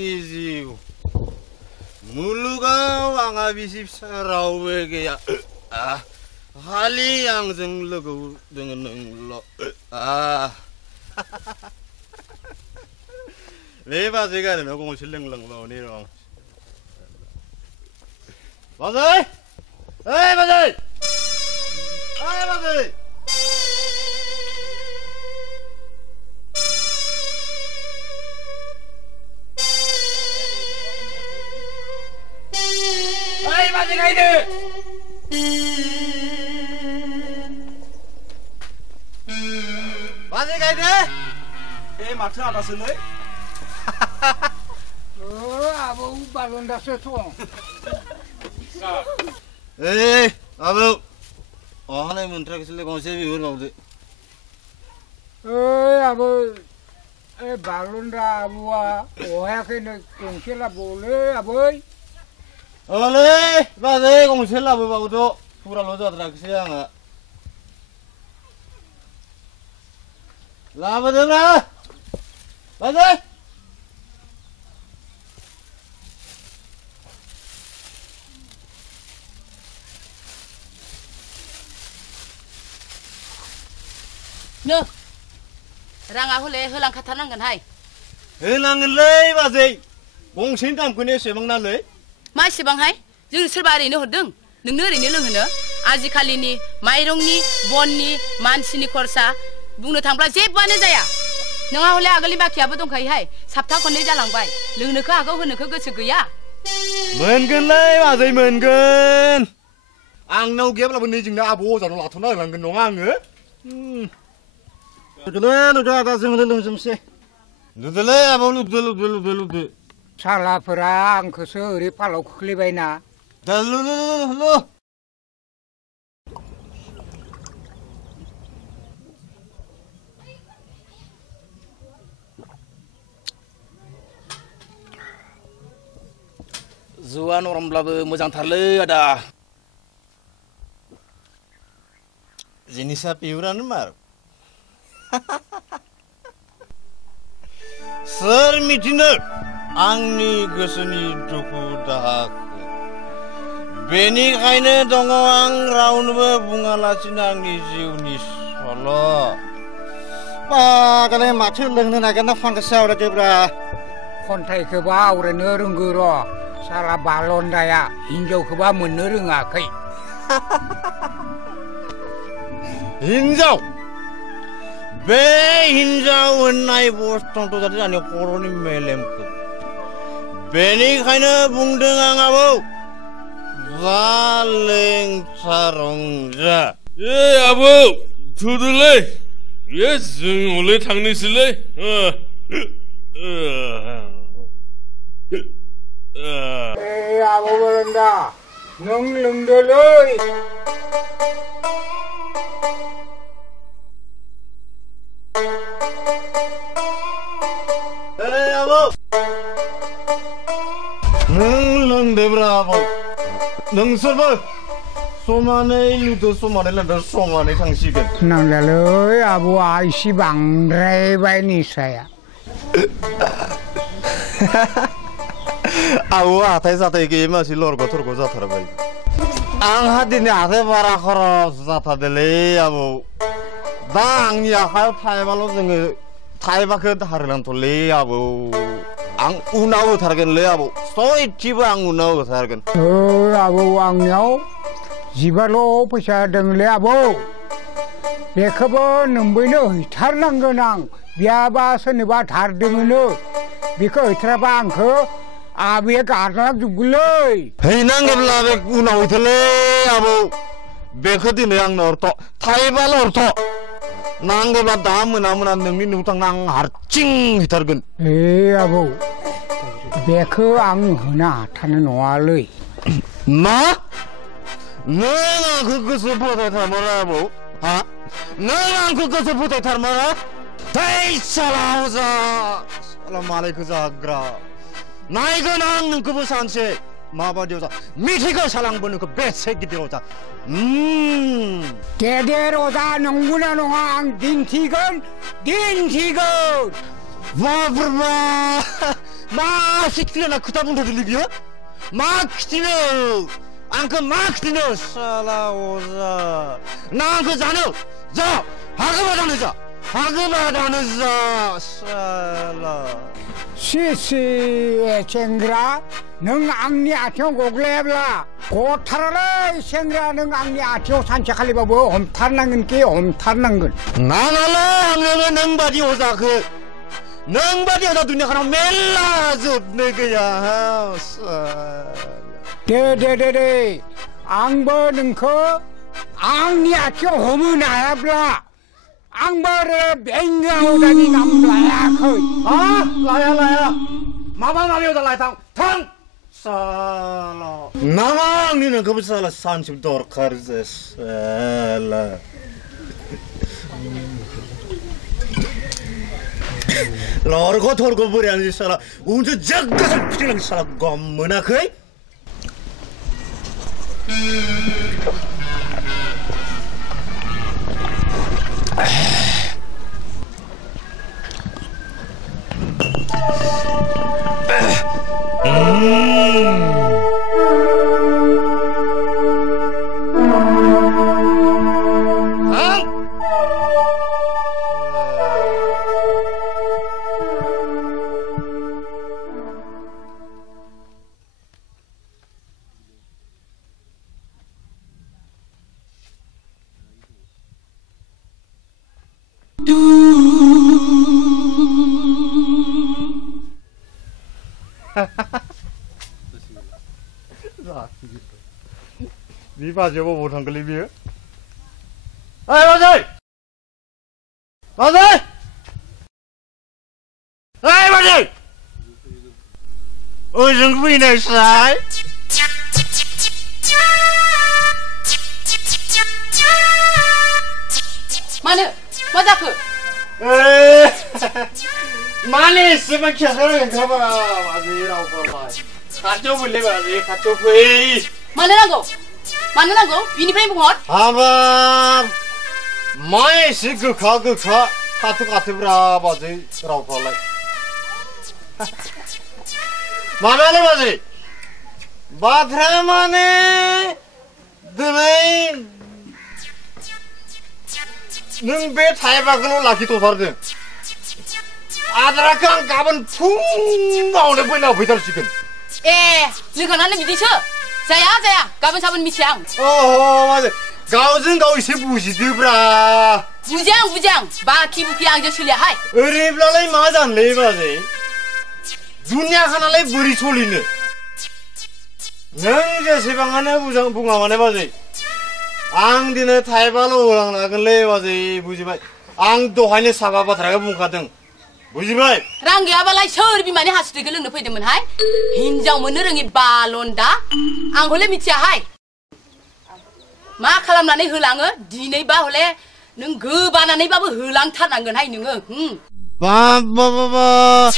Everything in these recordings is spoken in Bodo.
angniziu. Muluga wangabisip sarawege ya. Hali yang jeng logo dengan lo. Leba 제가 너공 실랭랑 나오네요. 맞아요? 에이 맞아요. 에이 맞아요. 에이 맞아요 가이드. 맞아요 가이드. 에이 마트 안 왔을래? 아버 발론 다 쇠통. 에이 아버 하나님은 트라크 쓸래 공세비 얼마 보지? 아버 발론 다 아버와 오야케는 공실라 볼래 아버. 올래 맞아 공실라 보고도 pural lo truk siang lama deh 맞아. Nơ, rang áo lê hơi lang khát thắn gần hay. Hơi lang lê mà gì? Bông xin làm cái này sẽ bằng nào lê? Mai sẽ bằng hay? Nhưng serba ini hodeng, nung nuri ini leng hena. Aji kali ni, mairongni, bonni, mansini korsa, bungno thangpla jebaनो जाया. Nang áo lê agali bakiaबो दंखायो hay. Sabta खननै जालांबाय. लोंनोखौ आगौ होनोखौ गोसो गैया. मोनगोन लै मादै मोनगोन. आंनाव गैयाब्लाबो नै जोंना आबौ अजानाव लाथ'ना होलांगोन नङा आङो? 누들래 다 정들렁 좀세 누들래 아버 누들 살라프라 안커서 우리 팔로 클리바이나 달루루루 Zuan orangब्लाबो मोजांथारलै आदा जिनिसा पिउरानो मार सोर मिथिनो आंनि गोसोनि दुखु दाहाखौ बेनिखायनो दङ आं रावनोबो बुङालासिनो आंनि जिउनि सल' बागाले माथो लोंनो नागिरना फांखासो आवरायदोब्रा खन्थाइखौबा आवरायनो रोंगौ र' साला बालन्दाया हिनजावखौबा मोननो रोङाखै हिनजाव बे हिनजाव होननाय बुस्थुथ' जाथे आंनि खर'नि मेलेमखौ बेनिखायनो बुंदों आं आबौ जा लोंसा रंजा आबौ थुदोलै जों हले थांनोसैलै आबौ बालन्दा नों लोंदोलै nâng đêm ra bộ nâng sốt vơi số mà này lưu từ số mà này là đợt số mà này thằng gì kìa nâng là lưới abu aisi bằng rây bay ni saya abu thấy ra thấy cái mà xí lor có thổi có ra thở vậy ang hạt đi nhà thấy bara khoro ra thở đấy abu đang nhà khai thay vào lúc người thay vào cái thở làm thôi lấy abu ang unaw targen le abu soy jiba ang unaw targen abu angniयाव जिबाल' फैसा दंलै आबौ बेखौबो नोंबैनो हैथारनांगोन आं बियाबा सोरनोबा धारदोंनो बेखौ हैथाराबा आंखौ आबैया गारना जोबगोनलै हैनांगोनब्ला बे उनाव हैथोलै आबौ बेखौ दिनै आंनो हरथ' थाइबाल' हरथ' नांगौब्ला दा मोना नोंनि न'आव थांना आं हारसिं हैथारगोन आबौ बेखौ आं होनो हाथारनाय नङालै मा नों आंखौ गोसो फोथायथारमारा आबौ हा नों आंखौ गोसो फोथायथारमारा थै साला अजा साला मालायखौ जाग्रा नायगोन आं नोंखौबो सानसे माबायदियाव जा मिथिगौ सालांबो नोंखौ बेसे गिदिर अजा गेदेर अजा नंगौना नङा आं दिन्थिगोन बाब्रेबा मा सिखिना खोथा बुंथारदोंलै बियो मा खिथिनो आंखौ मा खिथिनो साला अजा ना आंखौ जानो जा हागोबा दानो जा हागोबा दानो जा साला 시시 생그라 능 악리 아티오 고글레블라 고타라래 생그라 능 악리 아티오 산책할리 바보 옴탈난 게 옴탈난 건 나나라 하면은 능바디 오자그 능바디 오자 두냐 하나 멜라 줍네 그야 데데데데 앙버 능커 악리 아티오 호문아야블라 앙버를 맹가오다니 남라야 거의 라야 마마 나리오다 라이탕 탕 살라 나나 니는 그거 살라 산집 도르카르제 살라 러르고 돌고 버리는 살라 운저 작가서 피는 살라 겁나 거이 니 봐줘봐 못한 걸리 비요? 아이 맞아이! 맞아이! 아이 맞아이! 어정 부인의 사이? 마늘 맞아그 많이 있으면 계산을 가봐 맞으라고 봐봐 가져 볼래 맞지 가져 보이 마늘하고 비니프레임 봉헌 아마 마이 시그 가 하트 브라 맞지 라고 볼래 마늘에 맞지 마트라마네 드네 능 배 타이바글로 라키도 다르든 아들아까 가면 풍 나오네 보이나 보이달 지금 르가나는 미디셔 자야 가본 잡은 미치앙 맞아 가오진 가오이세 부시드브라 부장 바키부키 앙저 실려 하이 어리블라라이 마잔 레바지 두냐 하나라이 버리 솔리네 능제 세방 하나 부장 붕아만 해봐지 앙디네 타이발로 오랑나근 레바지 부지바이 앙도 하이네 사바바 들어가 붕가등 부지바이 랑게 아발라이 서르비만이 하수되게 릉너 보이드면 하이 힌장 모너 릉이 발론다 앙홀레 미치야 하이 마 칼람나네 흘랑어 디네 바 홀레 능 그바나네 바부 흘랑 타난건 하이 능어 바바바바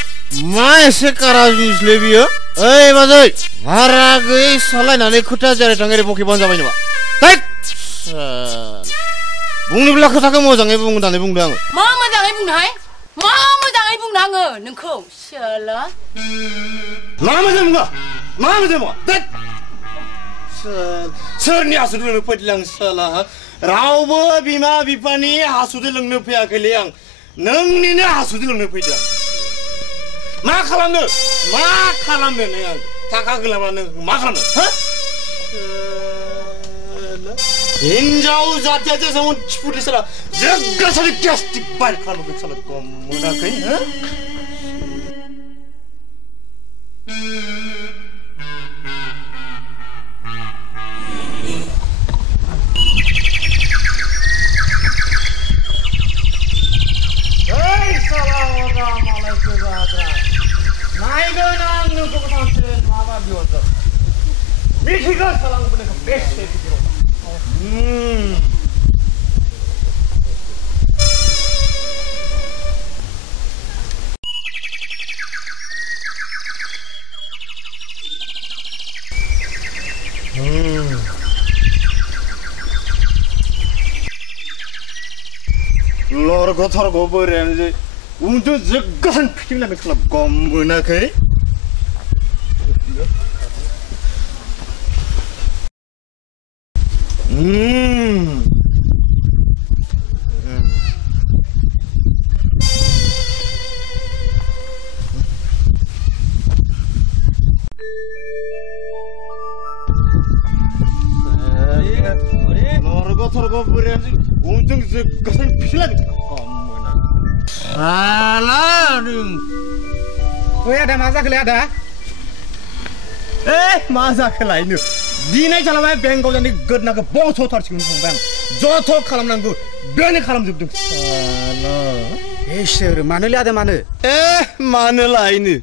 마이세 까라주슬레비요 에이 맞아이 하라그이 살라이나네 쿠타자레 당에레 보키 번자바이네 봐 딱 붕리블라 크다가 모장에 붕다네 붕당어 마마장에 붕나이 마마장에 붕나ng어 능코 셜라 마마제 뭐가 딱 서니 하수들 뻗랑 살라 라오버 비마 비파니 하수들 릉너 페야클리앙 능니네 하수들 릉너 페이다 마 칼람너 내가 다가글라마는 마 칼람너 인자우 자자자서 온 치푸리스라 저가서리 게스틱 발카노 그 살아 뭐나 그이 에이 살아오다 말아주자자 나이가 나는 그거 상태 마바 비워서 미키가 살아온 분의 그 베스트 비디오 Lor ko thor go bore ne je un to jaggan fikim na mikla gom na kai 저러고 버려야지 온통 그것을 필라니까 어머나 아나는 왜 ada masa kelihatan masa kelainya दिनै खालामनाय बेंगाव जानि गोदनाखौ बंस' थारसिगोन फंबाय आं जथ' खालामनांगौ बेनो खालामजोबदों इसोर मानो लादो मानो मानो लायनो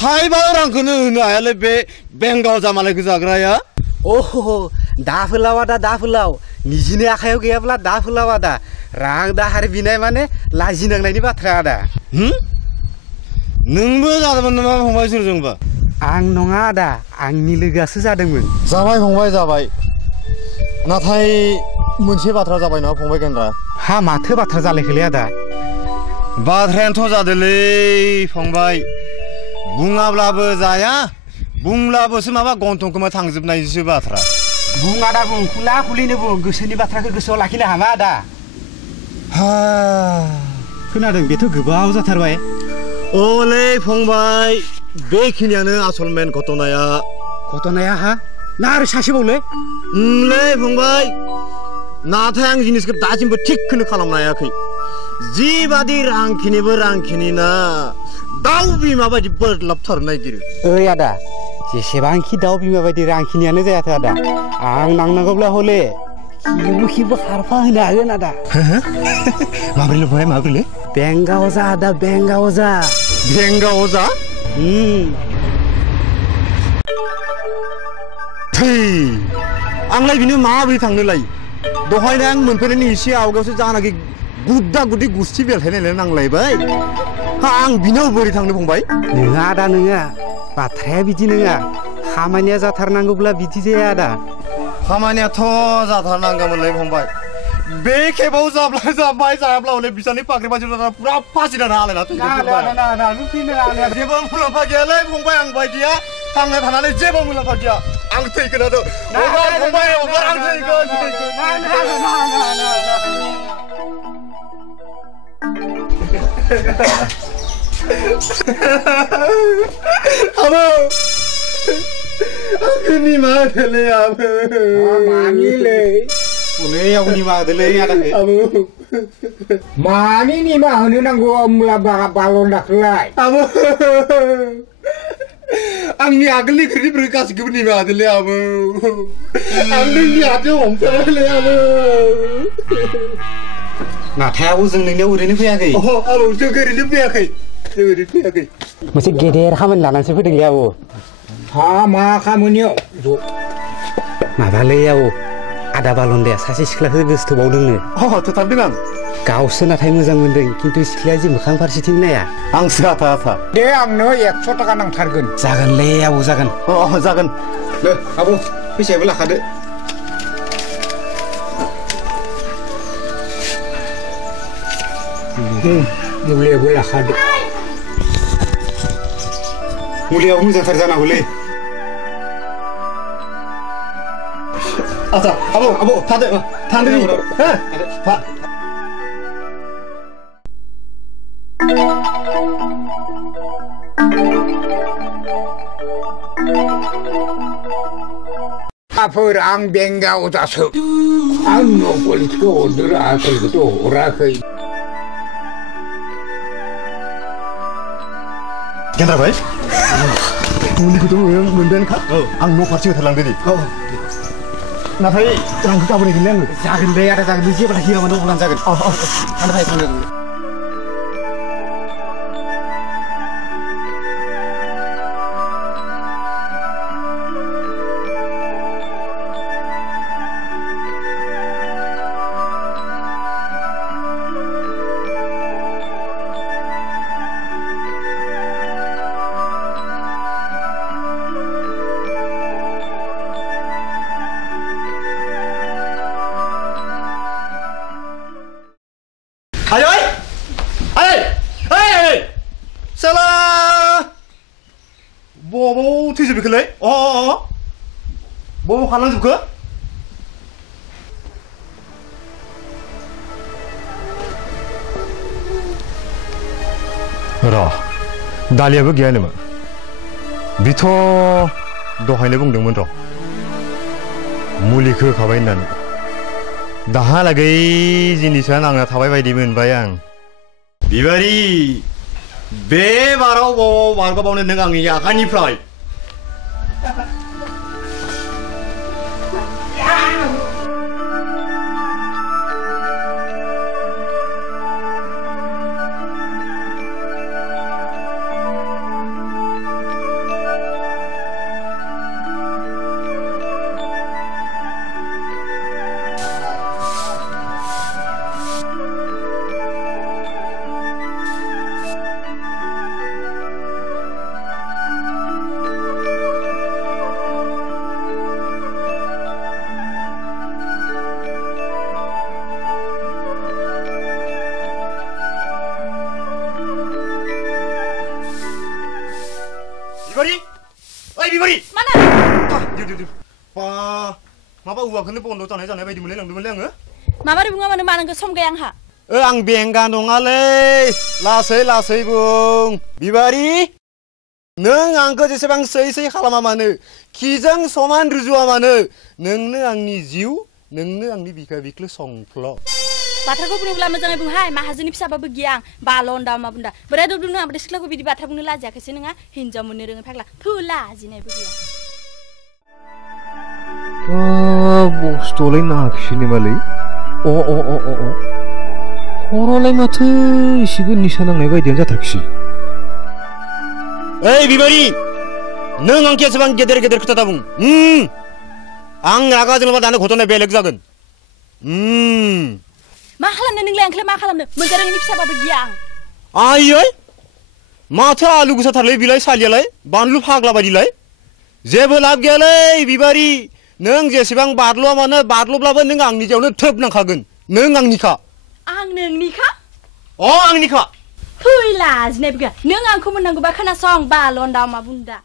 थाइबा रांखौनो होनो हायालै बे बेंगाव जामालायखौ जाग्राया दा फोलाव आदा दा फोलाव निजिनि आखायाव गैयाब्ला दा फोलाव आदा रां दाहार बिनाय माने लाजिनांनायनि बाथ्रा आदा नोंबो जादोंमोन नामा फंबाय सोरजोंबा आं नङा आदा आंनि लोगोआसो जादोंमोन जाबाय फंबाय जाबाय नाथाय मोनसे बाथ्रा जाबाय नङा फंबाय गेन्द्रा हा माथो बाथ्रा जालायखोलै आदा बाथ्रायानोथ' जादोलै फंबाय बुङाब्लाबो जाया बुंब्लाबोसो माबा गन्थंखोमा थांजोबनायसो बाथ्रा बुं आदा बुं खुला खुलिनो बुं गोसोनि बाथ्राखौ गोसोआव लाखिनो हामा आदा खोनादों बेथ' गोबाव जाथारबाय ओलै फंबाय बेखिनियानो आसल मेन घटनाया हा ना आरो सासेबावलै फंबाय नाथाय आं जिनिसखौ दासिमबो थिगखौनो खालामनो हायाखै जिबादि रांखिनिबो रांखिनि ना दाउ बिमा बायदि बोरलाबथारनो नागिरो ओइ आदा जेसेबांखि दाउ बिमा बायदि रांखिनियानो जायाथों आदा आं नांनांगौब्ला हले किबो खारफा होनो हागोन आदा माब्रैलै फंबाय माब्रैलै बेंगाव जा आदा बेंगाव जा आंलाय बिनो माबोरै थांनोलाय दहायनो आं मोनफैनायनि एसे आवगायावसो जानाखि गुद्दा गुद्दि गुस्थि बेलथायनायलाय नांलायबाय आं बिनाव बोरै थांनो फंबाय नोङा आदा नोङा बाथ्राया बिदि नोङा खामानिया जाथारनांगौब्ला बिदि जाया आदा खामानियाथ' जाथारनांगौमोनलै फंबाय बे खेबाव जाब्ला जाबाय जायाब्ला हले बिसानि पाख्रि बाजि पुरा फासिना आलायना जेबो मुलाम्फा गैयालै फंबाय आं बायदिया थांना थानानै जेबो मुलाम्फा गैया आं थैगोन आरो फंबाय आं थैगोन आबौ आंखौ निमाहा होलै आबौ मानिलै बोलै आव निमाहा होदोलै आदाखौ आबौ मानि निमाहा होनो नांगौ मुला बालन्दाखौलाय आबौ आंनि आगोलनि खोथाफोर गासैखौबो निमाहा होदोलै आबौ आं नोंनि आथिङाव हमथानायलै आबौ नाथाय आबौ जों नोंनियाव ओरैनो फैयाखै आबौ जों ओरैनो फैयाखै मोनसे गेदेर खामानि लानानैसो फैदोंलै आबौ मा खामानियाव माबालै आबौ आदा बालन्दाया सासे सिख्लाखौ गोसोथोबावदोंनो थोथारदों आं गावसो नाथाय मोजां मोनदों खिन्थु सिख्लाया जे मोखां फारसेथिं नाया आंसो आथा दे आंनो 100 थाखा नांथारगोन जागोनलै आबौ जागोन जागोन आबौ फैसायाबो लाखादो मुलियाबो लाखादो मुलियाबो मोजांथार जानांगौलै आच्छा आबौ थादो थांदो आं बेंगाव जासो आं न'खरखौ हरदोराखैथ' हराखै गेन्द्रा भाइ मुलिखौथ' मोनबायानोखा आं न' फारसे होथारलांदो दे नाथाय रांखौ गाबोन हैगोनलै आङो जागोन दे आदा जागोन जेब्ला गियाबानो अब्लानो जागोन थांनो हायो थांनो बबाव थैजोबखोलै बबाव खालामजोबखो र' दालियाबो गैया नामा बिथ' दहायनो बुंदोंमोन र' मुलिखौ होखाबाय होननानै दाहालागै जिनिसा नांना थाबाय बायदि मोनबाय आं बिबारि बे बाराव बारग'बावनो नों आंनि आखाइनिफ्राय 비바리! 어이 비바리! mana? माबा औवाखौनो बन्द' जानाय बायदि मोनलायलांदोंमोनलै आङो माबारै बुङा मानो मानांगौ सम गैया आंहा आं बेंगा नङालै लासै बुं बिबारि नों आंखौ जेसेबां सै खालामा मानो खिजों समान रुजुआ मानो नोंनो आंनि जिउ नोंनो आंनि बिखा बिख्लो संफ्ल बाथ्राखौ बुङोब्ला मोजाङै बुंहाय माहाजोननि फिसाबाबो गिया आं बाल'न्दा मा बुंदा बोराय दबदुं नङा बोराय सिख्लाखौ बिदि बाथ्रा बुंनो लाजियाखैसै नोङा हिनजाव मोननो रोङै फाग्ला थु लाजिनायबो गैया बस्थ'लाय नाखिसै मालै खर'लाय माथो एसेबो निसा नांनाय बायदियानो जाथारखिसै ओइ बिबारि नों आंखौ एसेबां गेदेर खोथा दा बुं आं रागा जोंबा दानो घटनाया बेलेग जागोन मा खालामनो नोंलाय आंखौलाय मा खालामनो मोजां रोङैनि फिसाबाबो गिया आं आयै माथो आलु गोसाथारलै बिलाय सालियालाय बानलु फाग्ला बायदिलाय जेबो लाब गैयालै बिबारि नों जेसेबां बादल'आ मानो बादल'ब्लाबो नों आंनि जायावनो थोब नांखागोन नों आंनिखा आं नोंनिखा आंनिखा फै लाजिनायबो गैया नों आंखौ मोननांगौबा खोनासं बाल'न्दा मा बुंदा